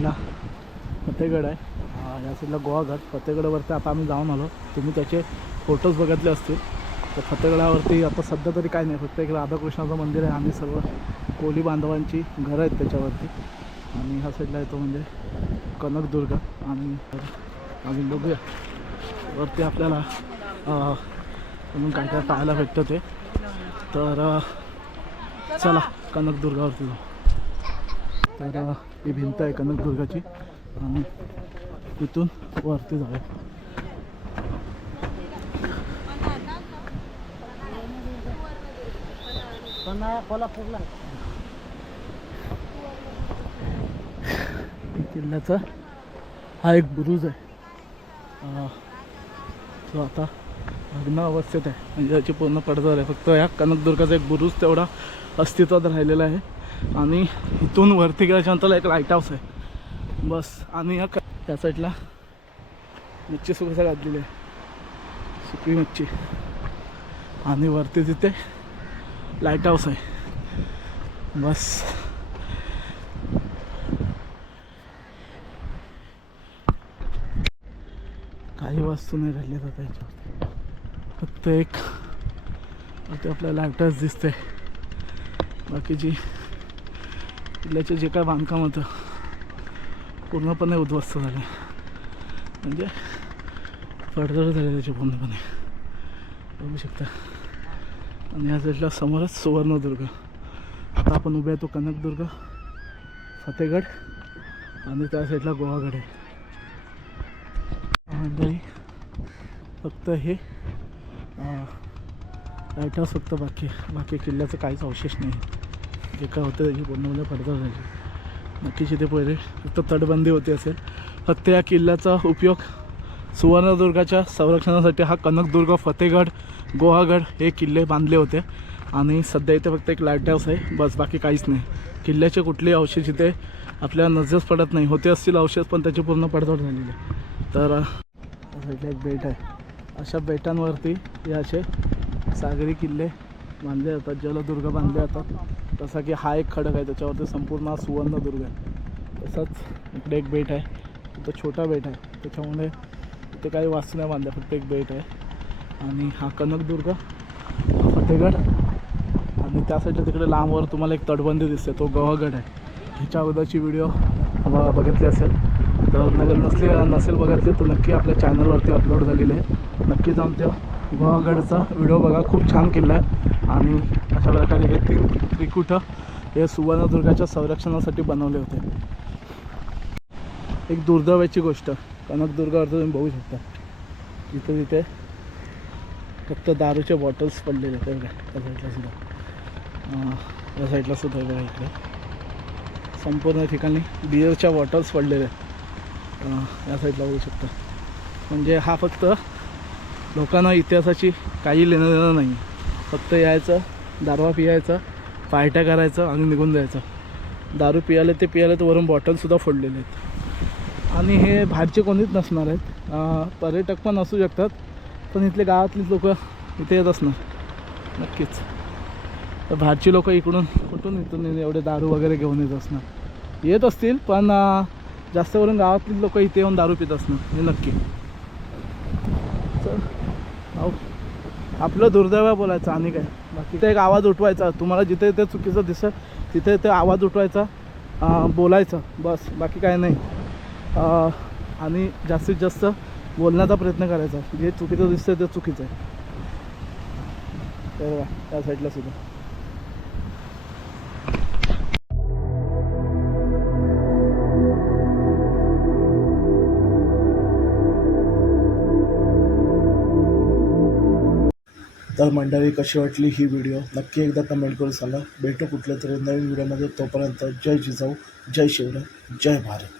साईडला फतेगड आहे. या साईडला गोवाघाट फतेगडावरती आता आम्ही जाऊन आलो. तुम्ही त्याचे फोटोज बघितले असतील. तर फतेगडावरती आता सध्या तरी काय नाही. फक्त एक राधाकृष्णाचं मंदिर आहे आणि सर्व कोली बांधवांची घरं आहेत त्याच्यावरती. आणि ह्या साईडला येतो म्हणजे कनकदुर्ग. आणि आम्ही बघूया. वरती आपल्याला म्हणून अजून काय काय पाहायला भेटतं ते. तर चला कनकदुर्गावरती जाऊ. तर ही भिंत आहे कनकदुर्गाची. आणि तिथून वरती जाऊ किल्ल्याचा हा एक बुरुज आहे. तो आता भग्न अवस्थेत आहे. म्हणजे याची पूर्ण पडझड आहे. फक्त या कनकदुर्गाचा एक बुरुज तेवढा अस्तित्वात राहिलेला आहे. आणि इथून वरती गेल्याच्यानंतर एक लाइट हाऊस आहे. बस. आणि या त्या साईडला मच्छी सुकसा घातलेली आहे. सुकी मच्छी आणि वरती तिथे लाइट हाऊस आहे. बस. काही वस्तू नाही राहिल्या जात याच्यावर फक्त एक ते लाइट हाऊस दिसते बाकीची किल्ल्याचे जे काय बांधकाम होतं पूर्णपणे उद्ध्वस्त झाले. म्हणजे पडझड झाले त्याचे पूर्णपणे. बघू शकता. आणि या साईडला समोरच सुवर्णदुर्ग. आता आपण उभे आहे तो कनकदुर्ग फतेगड आणि त्या साईडला गोवागड आहे. मंडळी फक्त हे लाइट हाऊस फक्त बाकी बाकी किल्ल्याचं काहीच अवशेष नाही. जे काय होतं त्याची पूर्णपणे म्हणजे पडझड झाली. नक्कीच इथे पहिले फक्त तटबंदी होती असेल. फक्त या किल्ल्याचा उपयोग सुवर्णदुर्गाच्या संरक्षणासाठी हा कनकदुर्ग फतेहगड गोहागड हे किल्ले बांधले होते. आणि सध्या इथे फक्त एक लाइट हाऊस आहे. बस बाकी काहीच नाही. किल्ल्याचे कुठलेही अवशेष इथे आपल्याला नजरच पडत नाही. होते असतील अवशेष पण त्याची पूर्ण पडझड झालेली आहे. तर एक बेट आहे. अशा बेटांवरती हे असे सागरी किल्ले बांधले जातात जलदुर्ग बांधले जातात. तसा की हा एक खडक आहे त्याच्यावरती संपूर्ण सुवर्णदुर्ग आहे. तसंच इकडे एक बेट आहे तो छोटा बेट आहे. त्याच्यामुळे इथे काही वास्तू नाही बांधल्या फक्त एक बेट आहे. आणि हा कनकदुर्ग फतेगड. आणि त्यासाठी तिकडे लांबवर तुम्हाला एक तटबंदी दिसते तो गव्हागड आहे. ह्याच्या अगोदरची व्हिडिओ बघितली असेल. तर नगर नसले नसेल बघितले तर नक्की आपल्या चॅनलवरती अपलोड झालेली आहे. नक्की जाऊन त्या गुहागडचा व्हिडिओ बघा खूप छान किल्ला आहे. आणि अशा प्रकारे हे तीन त्रिकुट हे सुवर्णदुर्गाच्या संरक्षणासाठी बनवले होते. एक दुर्दैवाची गोष्ट कनकदुर्गावर तुम्ही बघू शकता. तिथे तिथे फक्त दारूचे बॉटल्स पडलेले होते बघा त्या साईडला सुद्धा. या साईडला सुद्धा बघा इकडे. संपूर्ण ठिकाणी बिअरच्या बॉटल्स पडलेल्या आहेत. या साईडला बघू शकता. म्हणजे हा फक्त लोकांना इतिहासाची काही लेणं देणं नाही फक्त यायचं दारवा पियायचा पार्ट्या करायचं आणि निघून जायचं. दारू पियाले ते पियाले तर वरून बॉटलसुद्धा फोडलेले आहेत. आणि हे बाहेरचे कोणीच नसणार आहेत. पर्यटक पण असू शकतात पण इथले गावातलीच लोक इथे येत असणार. नक्कीच. तर बाहेरची लोक इकडून कुठून इथून एवढे दारू वगैरे घेऊन येत असणार. येत असतील पण जास्त करून गावातलीच लोक इथे येऊन दारू पित असणार. हे नक्की. चल. अहो आपलं दुर्दैव बोलायचं आणि काय? बाकी ते एक आवाज उठवायचा. तुम्हाला जिथे ते चुकीचं दिसत तिथे ते आवाज उठवायचा बोलायचं बस. बाकी काय नाही. आणि जास्तीत जास्त बोलण्याचा प्रयत्न करायचा. जे चुकीचं दिसतं ते चुकीचं आहे. तर त्या साईडला सुद्धा. तर मंडळी कशी वाटली ही व्हिडिओ नक्की एकदा कमेंट करून सांगा. भेटू कुठल्या तरी नवीन व्हिडिओमध्ये तोपर्यंत जय जिजाऊ जय शिवराय जय भारत.